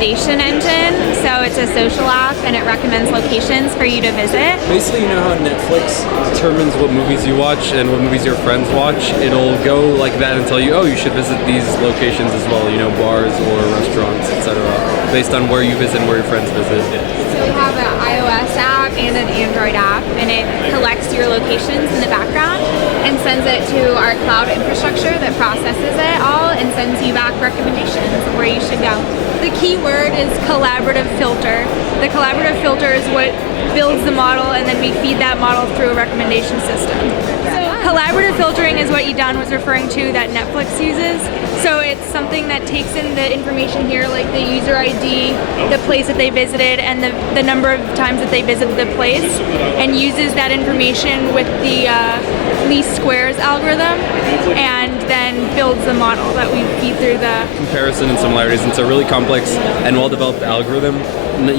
recommendation engine. So it's a social app and it recommends locations for you to visit. Basically, you know how Netflix determines what movies you watch and what movies your friends watch? It'll go like that and tell you, oh, you should visit these locations as well, you know, bars or restaurants, etc., based on where you visit and where your friends visit. So we have an iOS app and an Android app, and it collects your locations in the background and sends it to our cloud infrastructure that processes it all and sends you back recommendations of where you should go. The key word is collaborative filter. The collaborative filter is what builds the model, and then we feed that model through a recommendation system. So collaborative filtering is what Edan was referring to that Netflix uses. So it's something that takes in the information here, like the user ID, the place that they visited, and the number of times that they visited the place, and uses that information with the least squares algorithm, and then builds the model that we feed through the comparison and similarities. It's a really complex and well-developed algorithm.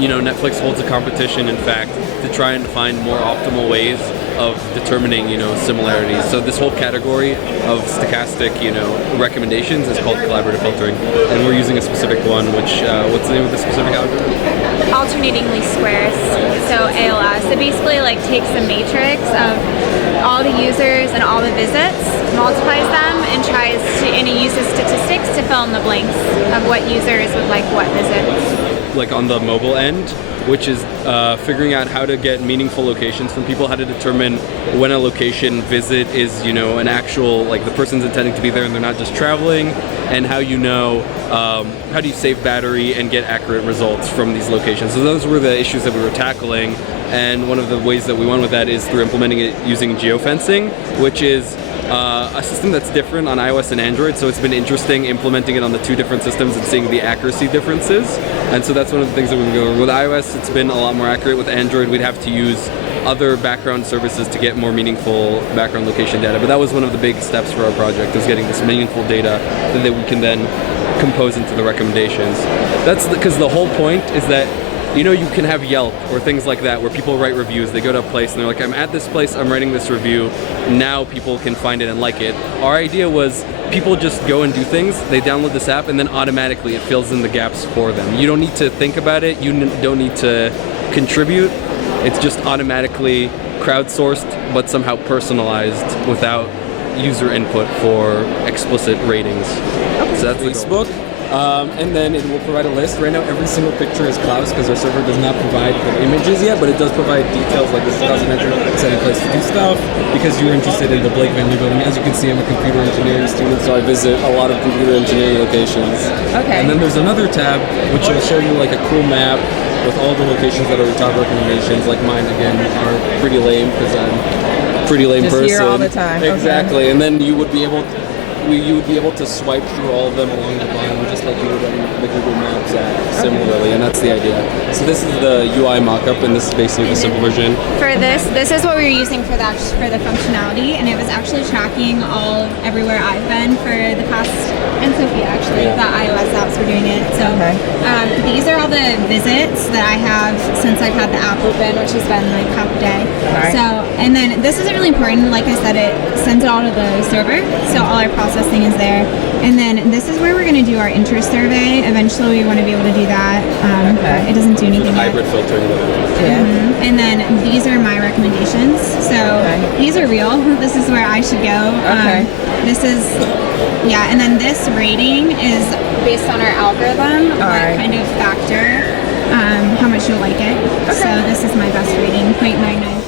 You know, Netflix holds a competition, in fact, to try and find more optimal ways of determining, you know, similarities. So this whole category of stochastic, you know, recommendations is called collaborative filtering, and we're using a specific one. Which what's the name of the specific algorithm? Alternating least squares. So ALS. It basically like takes the matrix of all the users and all the visits, multiplies them, and and it uses statistics to fill in the blanks of what users would like what visits. Like on the mobile end, which is figuring out how to get meaningful locations from people, how to determine when a location visit is, you know, an actual, like the person's intending to be there and they're not just traveling, and how you know, how do you save battery and get accurate results from these locations. So those were the issues that we were tackling, and one of the ways that we went with that is through implementing it using geofencing, which is a system that's different on iOS and Android, so it's been interesting implementing it on the two different systems and seeing the accuracy differences. And so that's one of the things that we've been going with iOS. It's been a lot more accurate. With Android, we'd have to use other background services to get more meaningful background location data. But that was one of the big steps for our project, is getting this meaningful data that we can then compose into the recommendations. That's because the whole point is that, you know, you can have Yelp or things like that where people write reviews. They go to a place and they're like, I'm at this place, I'm writing this review. Now people can find it and like it. Our idea was people just go and do things. They download this app and then automatically it fills in the gaps for them. You don't need to think about it. You don't need to contribute. It's just automatically crowdsourced but somehow personalized without user input for explicit ratings. Okay. So that's Facebook. And then it will provide a list. Right now, every single picture is clouds because our server does not provide the images yet, but it does provide details like this is how it's set in place to do stuff because you're interested in the Blake Van Lee building. As you can see, I'm a computer engineering student, so I visit a lot of computer engineering locations. Okay. And then there's another tab which will show you like a cool map with all the locations that are the top recommendations. Like mine, again, are pretty lame because I'm a pretty lame person. Just here all the time. Exactly. Okay. And then you would be able to swipe through all of them along the line, just like you would on the Google Maps app, similarly, and that's the idea. So this is the UI mockup, and this is basically the simple version. For this is what we were using for the functionality, and it was actually tracking everywhere I've been for the past, and Sophia actually, the iOS apps were doing it. So these are all the visits that I have since I've had the app open, which has been like half a day. Right. So, and then this is really important. Like I said, it sends it all to the server, so all our processing is there. And then this is where we're going to do our interest survey. Eventually we want to be able to do that. It doesn't do anything yet. Hybrid filtering. And then these are my recommendations. So these are real. This is where I should go. This is, and then this rating is based on our algorithm, what kind of factor, how much you'll like it. So this is my best rating, 0.99.